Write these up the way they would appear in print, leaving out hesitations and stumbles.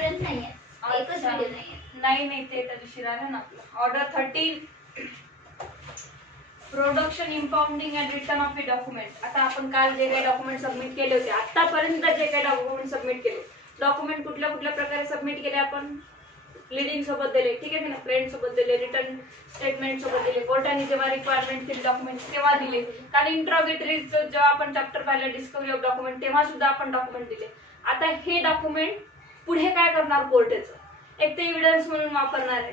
आतापर्यंत नाहीये, एकच व्हिडिओ नाहीये. नाही ते त्या दिवशी राहिलं ना आपलं. Order 13 production impounding and return of the document. आता आपण काल जे काही डॉक्युमेंट सबमिट केले होते, आतापर्यंत जे काही डॉक्युमेंट सबमिट केले, डॉक्युमेंट कुठल्या कुठल्या प्रकारे सबमिट केले आपण? प्लीडिंग सोबत दिले, ठीक आहे ना, प्लेंट सोबत दिले, रिटर्न स्टेटमेंट सोबत दिले, कोर्टाने जेव्हा रिक्वायरमेंट केली डॉक्युमेंट तेव्हा दिले, कारण इंट्रोगेटरीज जेव्हा आपण चॅप्टर पाहिलं डिस्कवरी ऑफ डॉक्युमेंट तेव्हा सुद्धा आपण डॉक्युमेंट दिले. आता हे डॉक्युमेंट पुढे काय करणार कोर्ट याचं? एक तर एव्हिडन्स म्हणून वापरणार आहे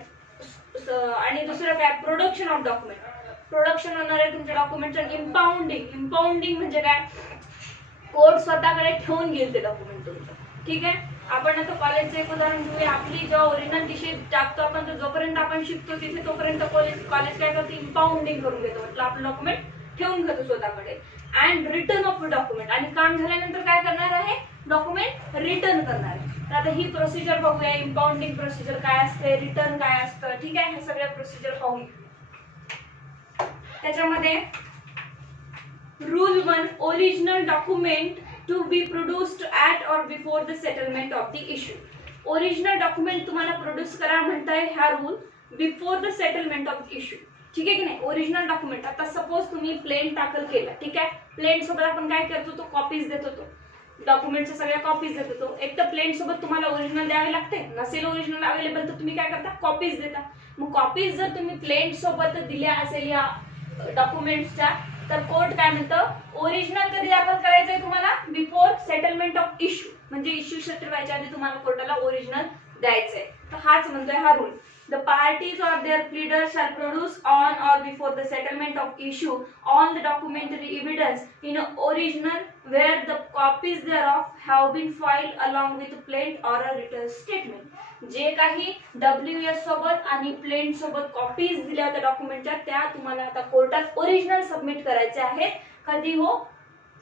आणि दुसरं काय? Production of document. प्रोडक्शन होणार आहे तुमच्या डॉक्युमेंटचं. इम्पाउंडिंग म्हणजे काय? कोर्ट स्वतःकडे ठेवून घेईल ते डॉक्युमेंट तुमचं, ठीक आहे. आपण आता कॉलेजचं एक उदाहरण घेऊया. आपली जेव्हा ओरिजिनल डिशेस टाकतो आपण, तर जोपर्यंत आपण शिकतो तिथे तोपर्यंत कॉलेज काय करते? इम्पाउंडिंग करून घेतो, मतलब आपलं डॉक्युमेंट ठेवून घेतो स्वतःकडे. अँड रिटर्न ऑफ डॉक्युमेंट, आणि काम झाल्यानंतर काय करणार आहे? डॉक्युमेंट रिटर्न करणार आहे. तर आता ही प्रोसिजर बघूया. इम्पाउंडिंग प्रोसिजर काय असते, रिटर्न काय असतं, ठीक आहे. हे सगळ्या प्रोसिजर पाहू. त्याच्यामध्ये rule 1, original document to be produced at or before the settlement of the issue. Original document तुम्हाला प्रोड्यूस करा म्हणताय हा rule, before the settlement of issue, ठीक आहे की नाही. ओरिजिनल डॉक्युमेंट, आता सपोज तुम्ही प्लेन दाखल केला, ठीक आहे. प्लेन सोबत आपण काय करतो? तो कॉपीज देत होतो डॉक्युमेंटच्या, सगळ्या कॉपीज देत होतो. एक तर प्लेन सोबत तुम्हाला ओरिजिनल द्यावे लागते, नसेल ओरिजिनल अवेलेबल तर तुम्ही काय करता? कॉपीज देता. मग कॉपीज जर तुम्ही प्लेन सोबत दिल्या असेल या डॉक्युमेंट्सच्या, तर कोर्ट काय म्हणतं? ओरिजिनल कधी दाखल करायचंय तुम्हाला? बिफोर सेटलमेंट ऑफ इश्यू, म्हणजे इश्यू सेटल व्हायच्या आधी तुम्हाला कोर्टाला ओरिजिनल द्यायचंय. तर हाच म्हणतोय हा rule. The parties or their pleaders shall produce on or before the settlement of issue all the documentary evidence in an original where the copies thereof have been filed along with plaint or a written statement. जे काही WS सोबत आणि plaint सोबत copies दिल्या होत्या डॉक्युमेंटच्या, त्या तुम्हाला आता कोर्टात ओरिजिनल सबमिट करायचे आहेत. कधी हो?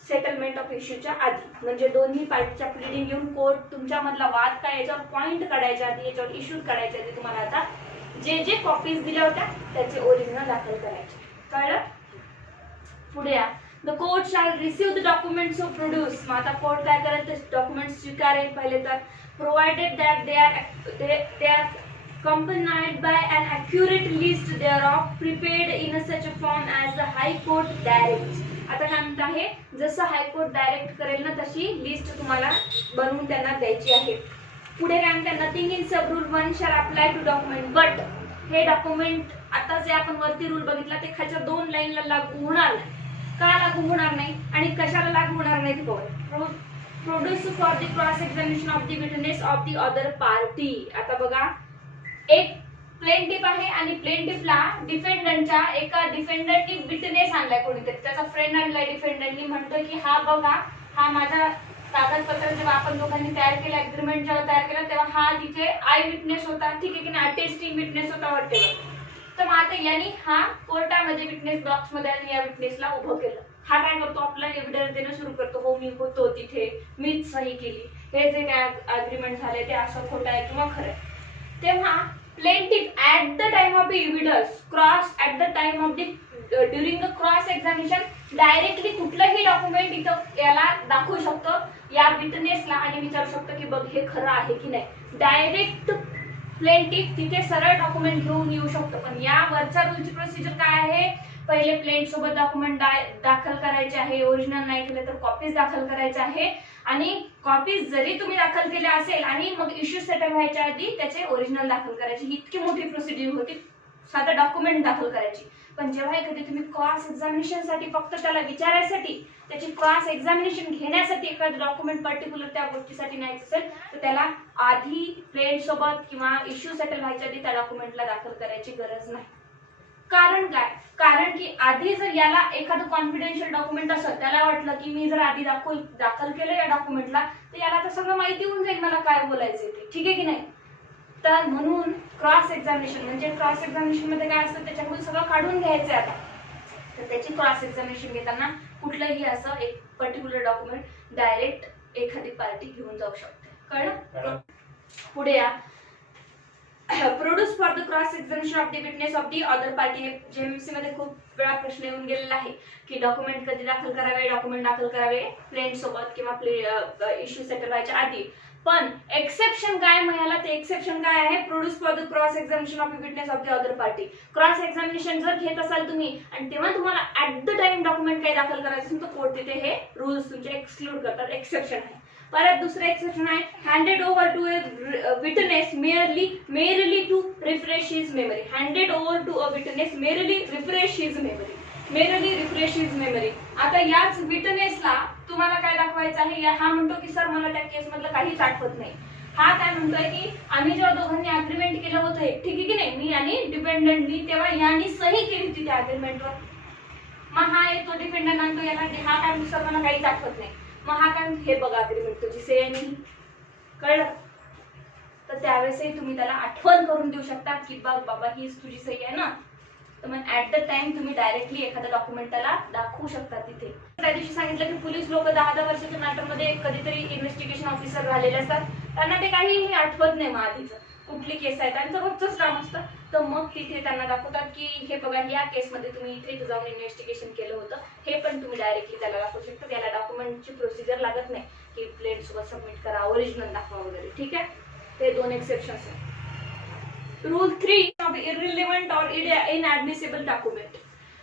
सेटलमेंट ऑफ इश्यूच्या आधी, म्हणजे दोन्ही पार्टीच्या प्लीडिंग घेऊन कोर्ट तुमच्यामधला वाद काय याच्यावर पॉइंट काढायच्या आधी, याच्यावर इश्यूज काढायच्या आधी तुम्हाला आता जे कॉपीज दिल्या होत्या त्याचे ओरिजिनल दाखल करायचे. कळलं? पुढे या. The court shall receive the documents of produce. मग आता कोर्ट काय करेल? ते डॉक्युमेंट्स स्वीकारेल पहिले तर, provided that they are accompanied by an accurate list thereof prepared in such a form as the High Court directs. आता काय म्हणत आहे? जसं हायकोर्ट डायरेक्ट करेल ना तशी लिस्ट तुम्हाला बनवून त्यांना द्यायची आहे. पुढे काय म्हणतात? Nothing in sub rule 1 shall apply to document, but हे डॉक्युमेंट आता जे आपण वरती रूल बघितला ते खालच्या 2 लाईनला लागू होणार नाही. का लागू होणार नाही आणि कशाला लागू होणार नाही ते बघा. Produce for the cross examination of the witness of the other party. आता बघा, एक प्लेंटिफ आहे आणि प्लेंटिफला डिफेंडंटच्या एका डिफेंडंटनी विटनेस आणलाय, कोणीतरी त्याचा फ्रेंड आणलाय. डिफेंडंटनी म्हणतो की हा बघा, हा माझा कागदपत्र जेव्हा आपण दोघांनी तयार केलं, अग्रीमेंट जेव्हा तयार केला तेव्हा हा तिथे आय विटनेस होता, ठीक आहे की नाही, अटेस्टिंग विटनेस होता वाटते. तर मग आता यांनी हा कोर्टामध्ये विटनेस बॉक्स मध्ये आणि या विटनेसला उभं केलं. हा काय करतो? आपला एव्हिडन्स देणं सुरू करतो. हो, मी होतो तिथे, मीच सही केली, हे जे काय अग्रीमेंट झाले ते असं खोटं आहे किंवा खरं आहे. तेव्हा plaintiff at the time of the evidence cross at the time of the during the cross examination directly कुठलंही डॉक्युमेंट इथं याला दाखवू शकतो या विटनेसला आणि विचारू शकतो की बघ हे खरं आहे की नाही. डायरेक्ट प्लेंटिफ तिथे सरळ डॉक्युमेंट घेऊन येऊ शकतो. पण या वरच्या रूलची प्रोसिजर काय आहे? पहिले प्लेंट सोबत डॉक्युमेंट दाखल करायचे आहे, ओरिजिनल नाही केले तर कॉपीज दाखल करायचे आहे, आणि कॉपीज जरी तुम्ही दाखल केल्या असेल आणि मग इश्यू सेटल व्हायच्या आधी त्याचे ओरिजिनल दाखल करायचे. इतकी मोठी प्रोसिजर होती साधं डॉक्युमेंट दाखल करायची. पण जेव्हा एखादी तुम्ही क्रॉस एक्झामिनेशन साठी फक्त त्याला विचारायसाठी, त्याची क्रॉस एक्झामिनेशन घेण्यासाठी एखादं डॉक्युमेंट पर्टिक्युलर त्या गोष्टीसाठी न्यायचं असेल तर त्याला आधी प्लेंट सोबत किंवा इश्यू सेटल व्हायच्या आधी त्या डॉक्युमेंटला दाखल करायची गरज नाही. कारण काय? कारण की आधी जर याला एखादं कॉन्फिडेन्शियल डॉक्युमेंट असेल, त्याला वाटलं की मी जर आधी दाखल केलं या डॉक्युमेंटला तर याला तर सगळं माहिती होऊन जाईल मला काय बोलायचंय ते, ठीक आहे की नाही. तर म्हणून क्रॉस एक्झामिनेशन म्हणजे क्रॉस एक्झामिनेशन मध्ये काय असतं? त्याच्यामुळे सगळं काढून घ्यायचं आता. तर त्याची क्रॉस एक्झामिनेशन घेताना कुठलंही असं एक पर्टिक्युलर डॉक्युमेंट डायरेक्ट एखादी पार्टी घेऊन जाऊ शकते. कळलं? पुढे या. Produce for the cross examination of the witness of the other party. JMC मध्ये खूप वेळा प्रश्न येऊन गेलेला आहे की डॉक्युमेंट कधी दाखल करावे, डॉक्युमेंट दाखल करावे प्लेंट सोबत किंवा इश्यू सेटल व्हायच्या आधी. पण एक्सेप्शन काय म्हणाला ते एक्सेप्शन काय आहे, produce for the cross examination of witness of the other party. Cross examination जर घेत असाल तुम्ही आणि तेव्हा तुम्हाला ऍट द टाइम डॉक्युमेंट काही दाखल करायचं असेल तर कोर्ट तिथे हे रूल्स तुमचे एक्सक्लूड करतात. एक्सेप्शन आहे. परत दुसरं एक्सेप्शन आहे, handed over to a witness merely to refresh his memory. Handed over to a witness merely refresh his memory. आता याच विटनेसला तुम्हाला काय दाखवायचं आहे, हा म्हणतो की सर मला त्या केस मधलं काहीच आठवत नाही. हा काय म्हणतोय की आम्ही जेव्हा दोघांनी अग्रीमेंट केलं होतं, ठीक आहे की नाही, मी आणि डिपेंडंटनी, तेव्हा यांनी सही केली होती त्या अग्रीमेंटवर. मग हा येतो डिपेंडंट आणतो याला, हा काय सर मला काहीच आठवत नाही. मग हा काय, हे बघा अग्रीमेंट तुझी सही आहे नाही, कळलं. तर त्यावेळेसही तुम्ही त्याला आठवण करून देऊ शकता की बघ बाबा हीच तुझी सही आहे ना. तर मग ऍट द टाइम तुम्ही डायरेक्टली एखादा डॉक्युमेंट त्याला दाखवू शकता तिथे. त्या दिवशी सांगितलं की पोलीस लोक 10-10 वर्षाच्या मॅटरमध्ये कधीतरी इन्व्हेस्टिगेशन ऑफिसर राहिलेले असतात, त्यांना ते काहीही आठवत नाही. मग आधीचं कुठली केस आहे त्यांचं रोजच काम असतं. तर मग तिथे त्यांना दाखवतात की हे बघा या केसमध्ये तुम्ही इथे जाऊन इन्व्हेस्टिगेशन केलं होतं, हे पण तुम्ही डायरेक्टली त्याला दाखवू शकता. त्याला डॉक्युमेंटची प्रोसिजर लागत नाही की प्लेट सोबत सबमिट करा, ओरिजिनल दाखवा वगैरे. ठीक आहे, ते 2 एक्सेप्शन्स आहेत. रूल 3 ऑफ इररिलेव्हंट और इनएडमिसिबल डॉक्युमेंट.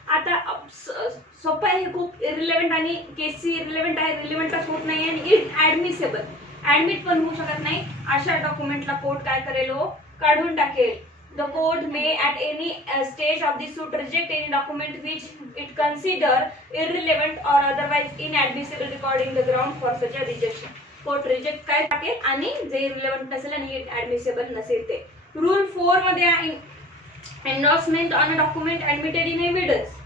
आता सोपं आहे हे खूप. इररिलेव्हंट आणि केसी इररिलेव्हंट आहे, रिलेव्हंटच होत नाही, आणि इनएडमिसिबल ऍडमिट पण होऊ शकत नाही. अशा डॉक्युमेंटला कोर्ट काय करेल, काढून टाकेल. The court may at any stage of the suit reject any document which it consider irrelevant or otherwise inadmissible according the ground for such a rejection. Court reject काय टाकेल आणि जे इररिलेव्हंट नसेल आणि इनएडमिसिबल नसेल ते. रूल 4 मध्ये आहे endorsement on a document admitted in evidence.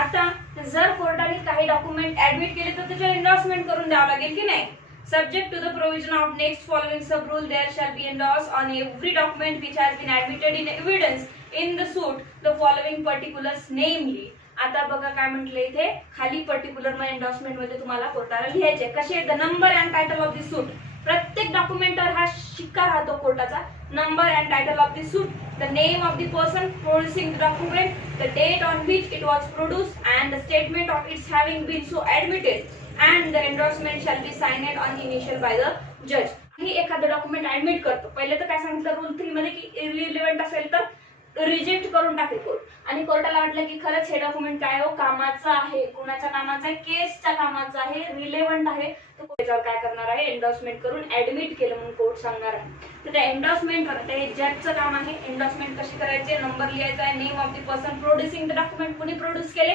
आता जर कोर्टाने काही डॉक्युमेंट ऍडमिट केले तर त्याचे एन्डॉर्समेंट करून द्यावं लागेल की नाही. Subject to the provision of next following sub rule, there shall be endorsed on every document which has been admitted in evidence in the suit the following particulars, namely. आता बघा काय म्हटलं इथे खाली पर्टिक्युलर मध्ये एन्डॉर्समेंट मध्ये तुम्हाला कोर्टाला लिहायचे कसे, the number and title of the suit. प्रत्येक डॉक्युमेंटवर हा शिक्का राहतो कोर्टाचा. Number and title of the suit, the name of the person producing the document, the date on which it was produced and the statement of its having been so admitted and the endorsement shall be signed on initial by the judge. ही एखादं document admit करतो. पहिले तर काय सांगितलं rule 3 मध्ये की इररिलेव्हंट असेल तर रिजेक्ट करून टाकेल कोर्ट. आणि कोर्टाला वाटलं की खरंच हे डॉक्युमेंट काय हो कामाचं आहे, कोणाच्या कामाचं आहे, केसच्या कामाचं आहे, रिलेव्हंट आहे, तर त्याच्यावर काय करणार आहे, एन्डॉर्समेंट करून ऍडमिट केलं म्हणून कोर्ट सांगणार आहे. तर त्या एन्डॉर्समेंटवर ते जजचं काम आहे. एन्डॉर्समेंट कशी करायची, नंबर लिहायचा आहे, name of the person producing the document, कुणी प्रोड्यूस केले,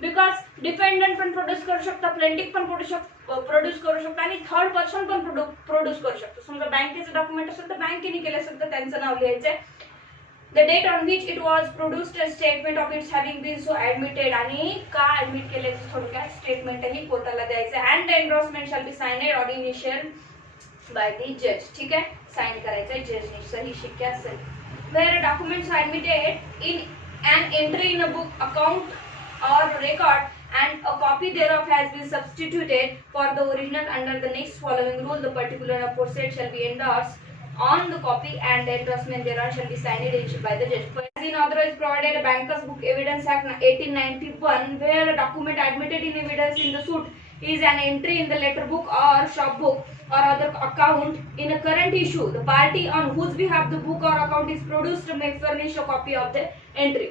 बिकॉज डिपेंडंट पण प्रोड्यूस करू शकता, प्लेंटिफ पण प्रोड्यूस करू शकता आणि थर्ड पर्सन पण प्रोड्यूस करू शकतो. समजा बँकेचं डॉक्युमेंट असेल तर बँकेने केलं असेल तर त्यांचं नाव लिहायचंय. The date on which it was produced, statement of its having been so admitted, आणि का ऍडमिट केल्याचं थोडक्यात स्टेटमेंटही कोर्टाला द्यायचं. And the endorsement shall be signed on initial by the जज. ठीक आहे, साइन करायचंय जजने, सही शिक्का असेल. Where documents admitted in an entry in a book, account or record, and a copy thereof has been substituted for the original under the next following rule, the particular aforesaid shall be endorsed on the copy and the endorsement thereof shall be signed and issued by the judge. As in authorized provided a Bankers Book Evidence Act 1891, where a document admitted in evidence in the suit is an entry in the letter book or shop book or other account in a current issue, the party on whose behalf the book or account is produced may furnish a copy of the entry.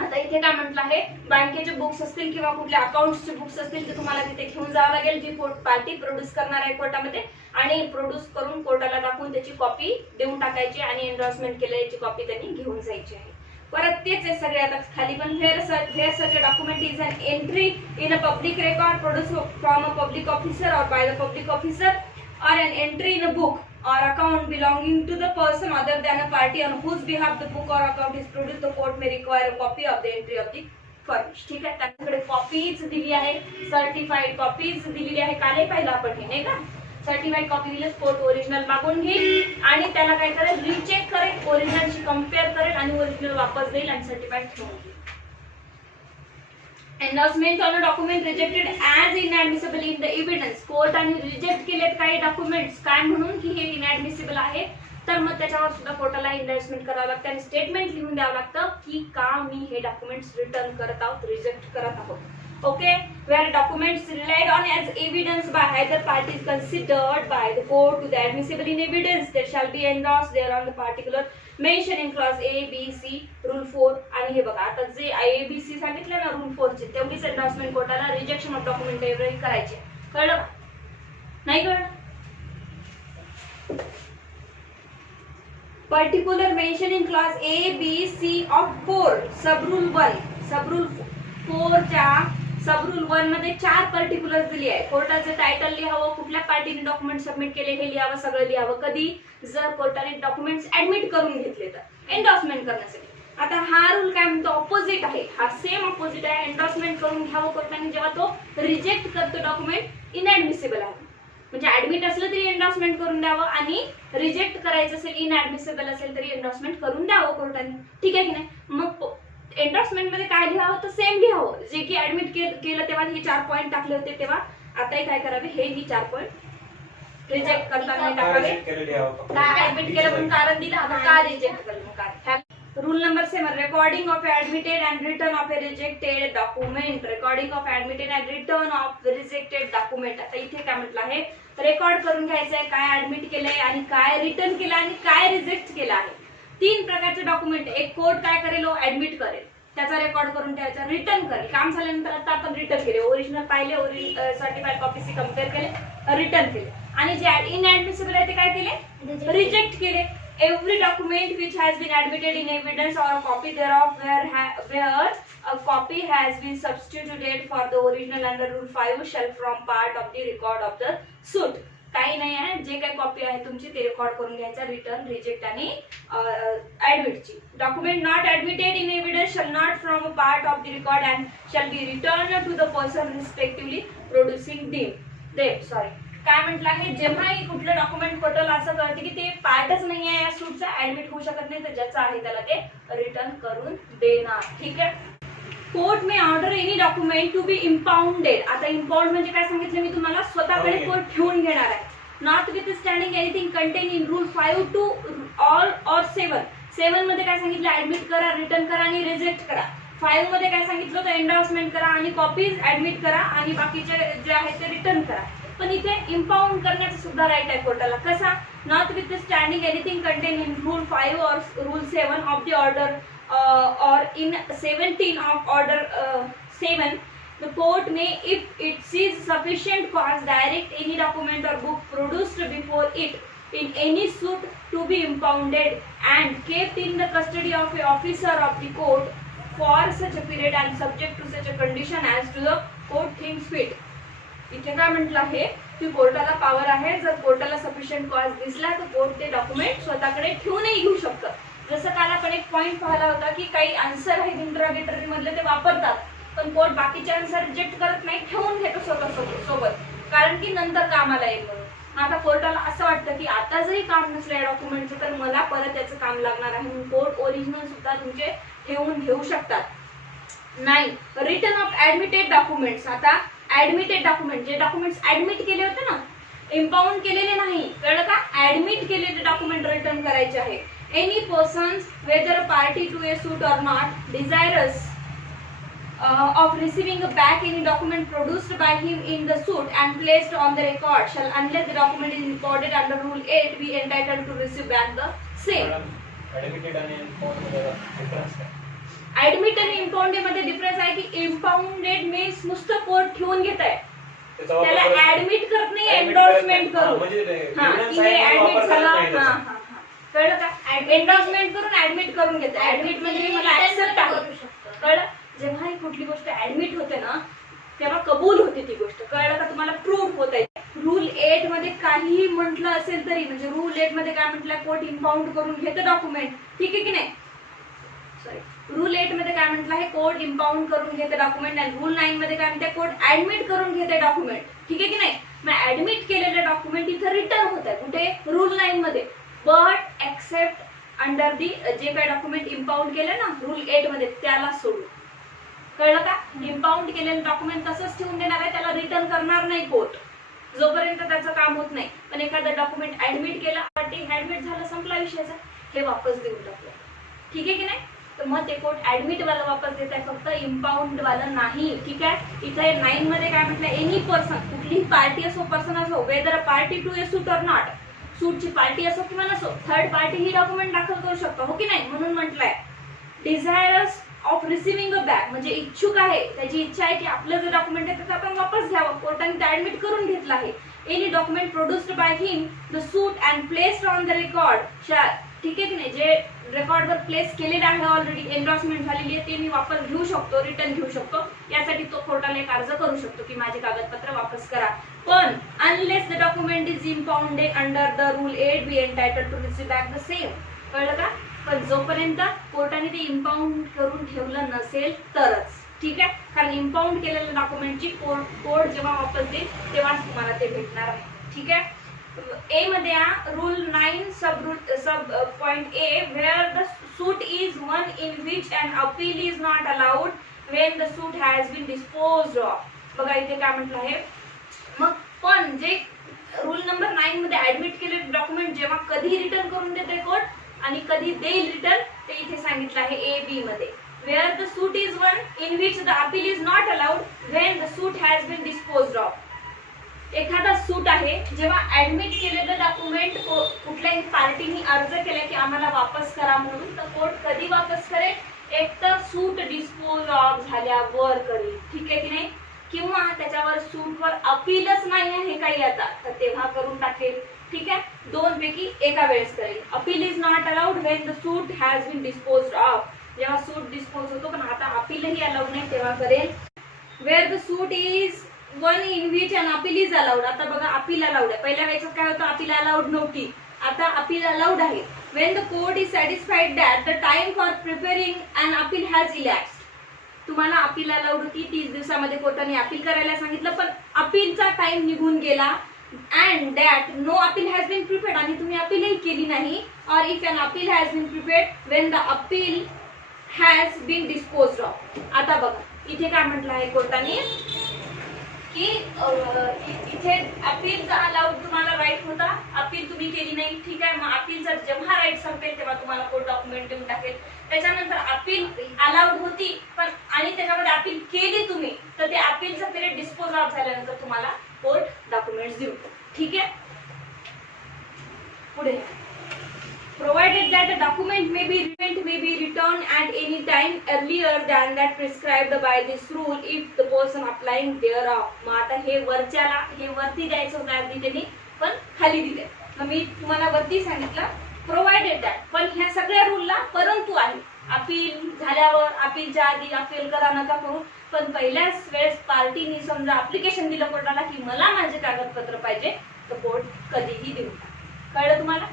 आता इथे काय म्हटलं आहे, बँकेचे books असतील किंवा कुठल्या अकाउंट्सचे books असतील ते तुम्हाला तिथे घेऊन जावं लागेल, जी पार्टी प्रोड्यूस करणार आहे कोर्टामध्ये, आणि प्रोड्यूस करून कोर्टाला दाखवून त्याची कॉपी देऊन टाकायची आणि एन्डॉर्समेंट केल्याची कॉपी त्यांनी घेऊन जायची आहे. परत तेच आहे सगळे. आता खाली पण where such a document is an entry in a public record produced from a public officer or by the public officer or an entry in a book or account belonging to the person other than a party on whose behalf the book or account is produced, the court may require a copy of the entry of the furnished. ठीक आहे, त्याच्याकडे copies दिली आहे, certified copies दिलेली आहे. काले पाहिलं आपण हे नाही का, सर्टिफाईड कॉपी दिली, कोर्ट ओरिजिनल मागून घेईल आणि त्याला काय करेल, रिचेक करेल, ओरिजिनलशी कम्पेअर करेल आणि ओरिजिनल वापस देईल आणि सर्टिफाईड ठेवून देईल. Endorsement on a document rejected as inadmissible in the evidence. कोर्टाने रिजेक्ट केलेत काही डॉक्युमेंट्स काय म्हणून की हे इनएडमिसिबल आहे, तर मग त्याच्यावर सुद्धा कोर्टाला एन्डॉर्समेंट करावं लागतं आणि स्टेटमेंट लिहून द्यावं लागतं की का मी हे डॉक्युमेंट्स रिटर्न करत आहोत, रिजेक्ट करत आहोत. Okay, where documents relied on as evidence by either party is considered by the court to be admissible in evidence, there shall be endorsed thereon the particular mention in clause A, B, C, rule 4. आणि हे बघा आता जे A, B, C सांगितलं ना rule 4 चे तेवढीच endorsement कोर्टाला रिजेक्शन ऑफ डॉक्युमेंट एवढी करायचे. कळलं नाही कळलं? Particular mention in clause A, B, C of 4 subrule 1 subrule 4 च्या सबरूल 1 मध्ये 4 पर्टिक्युलर्स दिली आहे. कोर्टाचे टायटल लिहावं, कुठल्या पार्टीने डॉक्युमेंट सबमिट केले हे लिहावं, सगळं लिहावं. कधी जर कोर्टाने डॉक्युमेंट्स ऍडमिट करून घेतले तर एंडोर्समेंट करण्यासाठी. आता हा रूल काय म्हणतो, ऑपोजिट आहे, हा सेम ऑपोजिट आहे. एंडोर्समेंट करून घ्यावं कोर्टाने जेव्हा तो रिजेक्ट करतो डॉक्युमेंट इनएडमिसिबल आहे. म्हणजे ऍडमिट असलं तरी एंडोर्समेंट करून द्यावं आणि रिजेक्ट करायचं असेल इनएडमिसिबल असेल तरी एंडोर्समेंट करून द्यावं कोर्टाने. ठीक आहे की नाही? मग एंडोर्समेंट मध्ये काय लिहावं तर सेम लिहावं, जे की ऍडमिट केलं तेव्हा हे 4 पॉइंट टाकले होते तेव्हा आताही काय करावे, हे 4 पॉइंट रिजेक्ट करताना टाकावे. काय ऍडमिट केलं म्हणून कारण दिलं, का रिजेक्ट केलं काय. Rule number 7 recording of admitted and return of A rejected document. Recording of admitted and return of rejected document. आता इथे काय म्हटलं आहे, रेकॉर्ड करून घ्यायचंय काय ऍडमिट केलंय आणि काय रिटर्न केलं आणि काय रिजेक्ट केलं आहे. 3 प्रकारचे डॉक्युमेंट. एक कोर्ट काय करेल, ऍडमिट करेल, त्याचा रेकॉर्ड करून ठेवायचा, रिटर्न करेल. काम झाल्यानंतर आता आपण रिटर्न केले, ओरिजिनल पाहिले, सर्टिफाईड कॉपीशी कम्पेअर केले, रिटर्न केले. आणि जे इनएडमिसिबल आहे ते काय केले, रिजेक्ट केले. Every document which has been admitted in evidence or a copy thereof where a copy has been substituted for the original under rule 5 shall form part of the record of the suit. काही नाही आहे, जे काही copy आहे तुमची ते record करून घ्यायचा, रिटर्न, रिजेक्ट आणि ऍडमिटची. Document not admitted in evidence shall not from a part of the record and shall be return to the person respectively producing them. Sorry, काय म्हटलं आहे, जेव्हाही कुठलं डॉक्युमेंट कोर्टाला असं कळते की ते पार्टच नाही आहे या सूटचा, ऍडमिट होऊ शकत नाही, तर ज्याचं आहे त्याला ते रिटर्न करून देणार. ठीक आहे. Court may order any document to be impounded. आता इम्पाउंड म्हणजे काय सांगितलं मी तुम्हाला, स्वतःकडे कोर्ट ठेवून घेणार आहे. Notwithstanding anything contain in rule 5 to all और 7 मध्ये काय सांगितलं, ऍडमिट करा, रिटर्न करा आणि रिजेक्ट करा. 5 मध्ये काय सांगितलं होतं, एंडोर्समेंट करा आणि कॉपीज ऍडमिट करा आणि बाकीचे जे आहेत ते रिटर्न करा. पण इथे इम्पाउंड करण्याचा सुद्धा राईट आहे कोर्टाला. कसा, not with standing anything contain in rule 5 और rule 7 of the order or in 17 of order 7, the court may, if it sees sufficient cause, direct any document or book produced before it in any suit to be impounded and kept in the custody of a officer of the court for such a period and subject to such a condition as to the court thinks fit. इथे काय म्हटलं आहे की कोर्टाला power आहे, जर कोर्टाला sufficient cause दिसला तर कोर्ट ते डॉक्युमेंट स्वतःकडे ठेवूनही घेऊ शकतं. जसं काल आपण एक पॉइंट पाहिला होता की काही आन्सर आहेत इंटरोगेटरी मधले ते वापरतात, पण कोर्ट बाकीचे आन्सर रिजेक्ट करत नाही, ठेवून घेतो स्वतः सोबत, कारण की नंतर कामाला येईल म्हणून. आता कोर्टाला असं वाटतं की आता जरी काम नसलं या डॉक्युमेंटचं तर मला परत याचं काम लागणार आहे, म्हणून कोर्ट ओरिजिनल सुद्धा तुमचे ठेवून घेऊ शकतात. नाही, रिटर्न ऑफ ऍडमिटेड डॉक्युमेंट्स. आता ऍडमिटेड डॉक्युमेंट, जे डॉक्युमेंट्स ऍडमिट केले होते ना, इम्पाउंड केलेले नाही, कळलं का, ऍडमिट केलेले डॉक्युमेंट रिटर्न करायचे आहे. Any persons, whether a party to a suit or not, desirous of receiving back any document produced by him in the suit and placed on the record shall, unless the document is recorded under Rule 8, be entitled to receive back the same. Admitted and impounded difference आहे. Admitted आणि impounded मध्ये difference आहे की impounded means नुसतं court ठेवून घेत आहे, त्याला ऍडमिट करत नाही, एंडोर्समेंट करून. हा, हे ऍडमिट झालं, कळलं का, एंडोर्समेंट करून ऍडमिट करून घेते. ऍडमिट म्हणजे मला ऍक्सेप्ट आहे, कळलं. जेव्हा ही कुठली गोष्ट ऍडमिट होते ना तेव्हा कबूल होते ती गोष्ट, कळलं का, तुम्हाला प्रूव्ह होत आहे. रूल 8 मध्ये काहीही म्हटलं असेल तरी, म्हणजे रूल 8 मध्ये काय म्हटलं, कोर्ट इम्पाउंड करून घेते डॉक्युमेंट, ठीक आहे की नाही. सॉरी, रूल 8 मध्ये काय म्हटलं आहे, कोर्ट इम्पाउंड करून घेते डॉक्युमेंट, आणि रूल 9 मध्ये काय म्हणते, कोर्ट ऍडमिट करून घेते डॉक्युमेंट, ठीक आहे की नाही. मग ऍडमिट केलेले डॉक्युमेंट इथं रिटर्न होत आहे, कुठे, रूल 9 मध्ये. बट एक्सेप्ट अंडर दी, जे काही डॉक्युमेंट इम्पाउंड केले ना रूल 8 मध्ये त्याला सोडून, कळलं का. इम्पाउंड केलेलं डॉक्युमेंट तसंच ठेवून देणार आहे, त्याला रिटर्न करणार नाही कोर्ट जोपर्यंत त्याचं काम होत नाही. पण एखादं डॉक्युमेंट ऍडमिट केलं, ऍडमिट झालं, संपला विषयाचा, हे वापस देऊन टाकलं, ठीक आहे की नाही. तर मग ते कोर्ट ऍडमिट वाला वापस देत आहे, फक्त इम्पाउंड वाला नाही. ठीक आहे. इथे 9 मध्ये काय म्हटलं, एनी पर्सन, कुठलीही पार्टी असो, पर्सन असो, whether a party to a suit or not, सूटची पार्टी असो किंवा नसो, थर्ड पार्टी ही डॉक्युमेंट दाखल करू शकतो, हो की नाही. म्हणून म्हटलंय डिझायरस ऑफ रिसिव्हिंग अ बॅक, म्हणजे इच्छुक आहे, त्याची इच्छा आहे की आपलं जे डॉक्युमेंट आहे त्याचं आपण वापस घ्यावं, कोर्टाने ते ऍडमिट करून घेतलं आहे. Any document produced by him the suit and placed on the record shall, ठीक आहे की नाही, जे रेकॉर्डवर प्लेस केलेलं आहे ऑलरेडी, एन्डॉर्समेंट झालेली आहे, ते मी वापस घेऊ शकतो, रिटर्न घेऊ शकतो. यासाठी तो कोर्टाला एक अर्ज करू शकतो की माझे कागदपत्र वापस करा. पण unless the document is impounded under the rule 8 be entitled to receive back the same. कळलं का. पण जोपर्यंत कोर्टाने ते इम्पाउंड करून ठेवलं नसेल तरच, ठीक आहे. कारण इम्पाउंड केलेल्या डॉक्युमेंटची कोर्ट जेव्हा वापस देईल तेव्हाच तुम्हाला ते भेटणार आहे. ठीक आहे. ए मध्ये rule 9 sub point A, where the suit is one in which an appeal is not allowed when the suit has been disposed of. बघा इथे काय म्हटलं आहे. मग पण जे रूल नंबर 9 मध्ये ऍडमिट केलेले डॉक्युमेंट जेव्हा कधी रिटर्न करून देते कोर्ट आणि कधी देईल रिटर्न, ते इथे सांगितलं आहे ए बी मध्ये. Where the suit is one in which the appeal is not allowed when the suit has been disposed of. एखादा सूट आहे, जेव्हा ऍडमिट केलेलं डॉक्युमेंट कुठल्याही पार्टीने अर्ज केला की आम्हाला वापस करा म्हणून, तर कोर्ट कधी वापस करेल, एक तर सूट डिस्पोज ऑफ झाल्यावर करेल, ठीक आहे की नाही, किंवा त्याच्यावर सूटवर अपीलच नाही आहे काही आता, तर तेव्हा करून टाकेल. ठीक आहे. दोन पैकी एका वेळेस करेल. Appeal is not allowed when the suit has been disposed of, जेव्हा सूट डिस्पोज होतो पण आता अपीलही अलाउड नाही तेव्हा करेल. Where the suit is one in which an appeal is allowed. आता बघा अपील अलाउड आहे, पहिल्या वेळेस काय होतं, अपील अलाउड नव्हती, आता अपील अलाउड आहे. When the court is satisfied that the time for preparing an appeal has elapsed. तुम्हाला अपील अलाउड होती, 30 दिवसामध्ये कोर्टाने अपील करायला सांगितलं, पण अपीलचा टाइम निघून गेला. and that no appeal has been prepared, आणि तुम्ही अपीलही केली नाही. or if an appeal has been prepared when the appeal has been disposed of. आता बघा इथे काय म्हटलं आहे कोर्टाने की इथे अपीलचा अलाउड तुम्हाला राईट होता, अपील तुम्ही केली नाही, ठीक आहे. मग अपीलचा जेव्हा राईट संपेल तेव्हा तुम्हाला कोर्ट डॉक्युमेंट देऊन टाकेल. त्याच्यानंतर अपील अलाउड होती पण आणि त्याच्यामध्ये अपील केली तुम्ही, तर ते अपीलचा पिरियड डिस्पोज ऑफ झाल्यानंतर तुम्हाला कोर्ट डॉक्युमेंट्स देऊ. ठीक आहे. पुढे provided that a document may be returned at any time earlier than that prescribed by this rule if the person applying thereof. मग आता हे वरच्याला हे वरती द्यायचं होतं आधी त्यांनी, पण खाली दिले. मग मी तुम्हाला वरती सांगितलं प्रोव्हाइडेड दॅट, पण ह्या सगळ्या रूलला परंतु आहे. अपील झाल्यावर, अपीलच्या आधी अपील करा नका करू, पण पहिल्याच वेळेस पार्टीने समजा ऍप्लिकेशन दिलं कोर्टाला की मला माझे कागदपत्र पाहिजे, तर कोर्ट कधीही देऊ. कळलं तुम्हाला.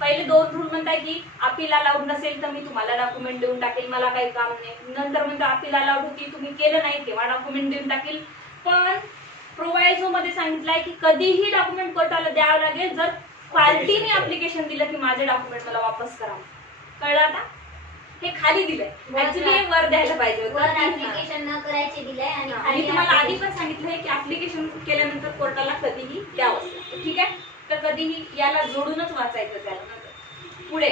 पहिले दोन रूल म्हणताय की अपील अलाउड नसेल तर मी तुम्हाला डॉक्युमेंट देऊन टाकेल, मला काही काम नाही. नंतर म्हणतो अपील अलाउड होती, तुम्ही केलं नाही तेव्हा डॉक्युमेंट देऊन टाकेल. पण प्रोव्हायझो मध्ये सांगितलंय की कधीही डॉक्युमेंट कोर्टाला द्यावं लागेल जर पार्टीने ऍप्लिकेशन दिलं की माझे डॉक्युमेंट मला वापस करा. कळलं आता. हे खाली दिलंय, ऍक्च्युली हे वर द्यायला पाहिजे होतं. ऍप्लिकेशन न करायचे दिलंय आणि आणि तुम्हाला आधी पण सांगितलंय की ऍप्लिकेशन केल्यानंतर कोर्टाला कधीही द्यावं. ठीक आहे. तर कधीही याला जोडूनच वाचायचं त्याला. पुढे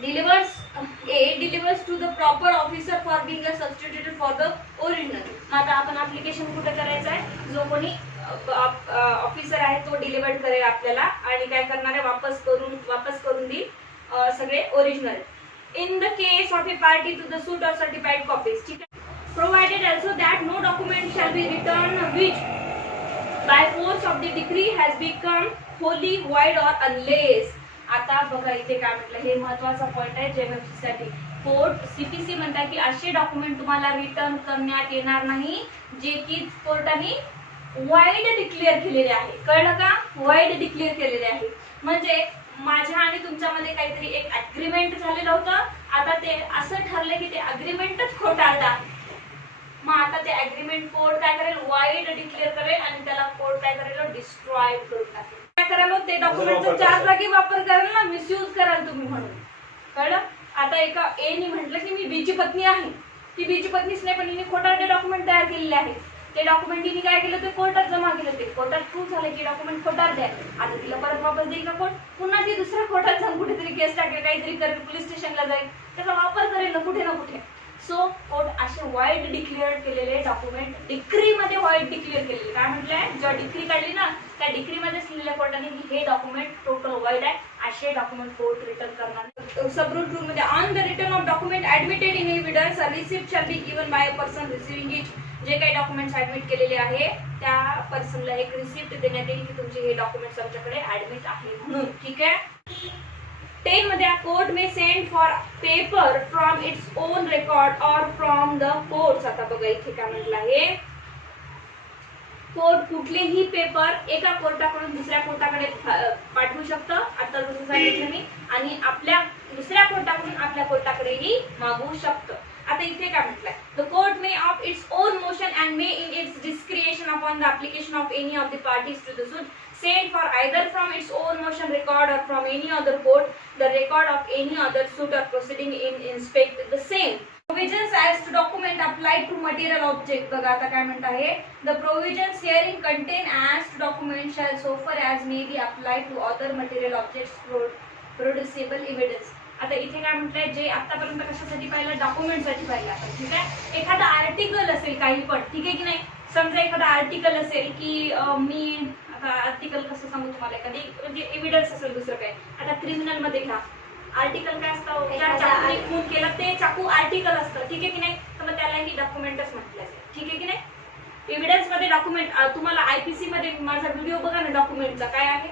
delivers to the proper officer for being a substituted for the original. आता आपण ऍप्लिकेशन कुठे करायचं आहे, जो कोणी ऑफिसर आहे तो डिलिव्हर करेल आपल्याला आणि काय करणार आहे, वापस करून देईल सगळे original. In the case of a party to the suit of certified copies. ठीक आहे. Provided also that no document shall be return which by force of the decree has become wholly void or unless. आता बघा इथे काय म्हटलं, हे महत्वाचा point आहे जेएमएफसी साठी. कोर्ट सीपीसी म्हणतात की असे डॉक्युमेंट तुम्हाला रिटर्न करण्यात येणार नाही जे की कोर्टाने वाईड डिक्लेअर केलेले आहे. कळलं का. वाईड डिक्लेअर केलेले आहे म्हणजे माझ्या आणि तुमच्यामध्ये काहीतरी एक अग्रीमेंट झालेलं होतं, आता ते असं ठरलं की ते अग्रीमेंटच खोटारडं आहे. मग आता ते अग्रीमेंट कोर्ट काय करेल, वाईड डिक्लेअर करेल आणि त्याला कोर्ट काय करेल, डिस्ट्रॉय करून टाकेल. काय करायला ते डॉक्युमेंटचा 4 जागी वापर कराल ना, मिसयूज कराल तुम्ही म्हणून. कळलं. आता एका ए नी म्हटलं की मी बीची पत्नी आहे, ती बीची पत्नीच नाही पण हिने खोटारडे डॉक्युमेंट तयार केलेले आहे. ते डॉक्युमेंट हिने काय केलं, ते कोर्टात जमा केलं, ते कोर्टात प्रूव्ह झालं की डॉक्युमेंट खोटारडे आहे. आता तिला परत वापस देईल का कोर्ट, पुन्हा ती दुसऱ्या कोर्टात जाऊन कुठेतरी केस टाकेल, काहीतरी करेल, पोलीस स्टेशनला जाईल. त्याचा वापर करेल ना कुठे ना कुठे. सो कोर्ट असे वाईड डिक्लेअर केलेले डॉक्युमेंट डिक्रीमध्ये वाईड डिक्लेअर केलेले, काय म्हटलंय, जेव्हा डिक्री काढली ना त्या डिक्रीमध्ये लिहिलेल्या कोर्टाने की हे डॉक्युमेंट टोटल वाईड आहे, असे डॉक्युमेंट कोर्ट रिटर्न करणार. सबरूट रूल मध्ये on the return of document admitted in evidence a receipt shall be given by a person receiving it. जे काही डॉक्युमेंट्स ऍडमिट केलेले आहे त्या पर्सनला एक रिसिप्ट देण्यात येईल की तुमचे हे डॉक्युमेंट्स आमच्याकडे ऍडमिट आहे म्हणून. ठीक आहे. 10 मध्ये court may send for paper from its own record और फ्रॉम द कोर्ट्स. आता बघा इथे काय म्हटलं आहे, कोर्ट कुठलेही पेपर एका कोर्टाकडून दुसऱ्या कोर्टाकडे पाठवू शकतं, आता जसं सांगितलं मी, आणि आपल्या दुसऱ्या कोर्टाकडून आपल्या कोर्टाकडेही मागवू शकतं. आता इथे काय म्हटलंय, the court may of its own motion and may in its discretion upon the application of any of the parties to the suit sent for either from its own motion record or from any other court the record of any other suit or proceeding in inspect the same. Provisions as to document applied to material object. बघा आता काय म्हणत आहे, the provisions herein contain as to document shall so far as may be applied to other material objects producible evidence. आता इथे काय म्हटलंय, जे आतापर्यंत कशासाठी पाहिलं, डॉक्युमेंटसाठी पाहिलं आपण. ठीक आहे. एखादा आर्टिकल असेल काही पण, ठीक आहे की नाही, समजा एखादा आर्टिकल असेल की मी आता आर्टिकल कसं सांगू तुम्हाला, एखादी म्हणजे एव्हिडन्स असेल दुसरं काय. आता क्रिमिनल मध्ये घ्या, आर्टिकल काय असतं, ज्या चाकूने खून केला ते चाकू आर्टिकल असतं. ठीक आहे की नाही, तर मग त्यालाही डॉक्युमेंटच म्हटलं जाईल. ठीक आहे की नाही. एव्हिडन्स मध्ये डॉक्युमेंट, तुम्हाला आयपीसी मध्ये माझा व्हिडिओ बघा ना डॉक्युमेंटचा काय आहे,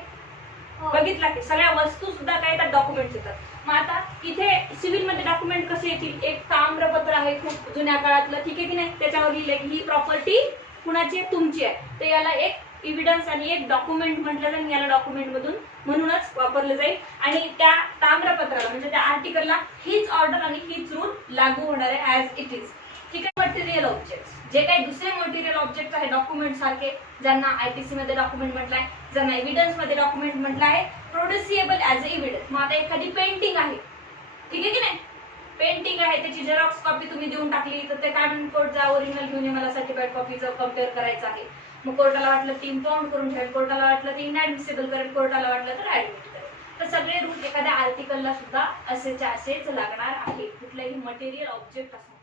बघितला की सगळ्या वस्तू सुद्धा काय येतात, डॉक्युमेंट्स येतात. मग आता इथे सिव्हिल मध्ये डॉक्युमेंट कसे येतील, एक ताम्रपत्र आहे खूप जुन्या काळातलं. ठीक आहे की नाही, त्याच्यावर लिहिलंय की ही प्रॉपर्टी कुणाची आहे, तुमची आहे, तर याला एक एव्हिडन्स आणि एक डॉक्युमेंट म्हटलं जाईल. याला डॉक्युमेंट मधून म्हणूनच वापरलं जाईल. आणि त्या ताम्रपत्राला म्हणजे त्या आर्टिकलला हीच ऑर्डर आणि हीच रूल लागू होणार आहे ऍज इट इज. ठीक आहे. मटेरियल ऑब्जेक्ट, जे काही दुसरे मटेरियल ऑब्जेक्ट आहे डॉक्युमेंट सारखे, ज्यांना आयपीसी मध्ये डॉक्युमेंट म्हटलंय, ज्यांना एव्हिडन्स मध्ये डॉक्युमेंट म्हटलं आहे, प्रोड्युसिएबल ऍज अ एव्हिडन्स. मग आता एखादी पेंटिंग आहे, ठीक आहे की नाही, पेंटिंग आहे, त्याची झेरॉक्स कॉपी तुम्ही देऊन टाकली तर ते काढून कोर्टचा ओरिजिनल घेऊन मला सर्टिफाईड कॉपीचं कम्पेअर करायचं आहे. मग कोर्टाला वाटलं ती इम्पाउंड करून ठेवेल, कोर्टाला वाटलं ती इनऍडमिसिबल करेल, कोर्टाला वाटलं तर ऍडमिट करेल. तर सगळे रूल एखाद्या आर्टिकलला सुद्धा असेच लागणार आहे, कुठलंही मटेरियल ऑब्जेक्ट असं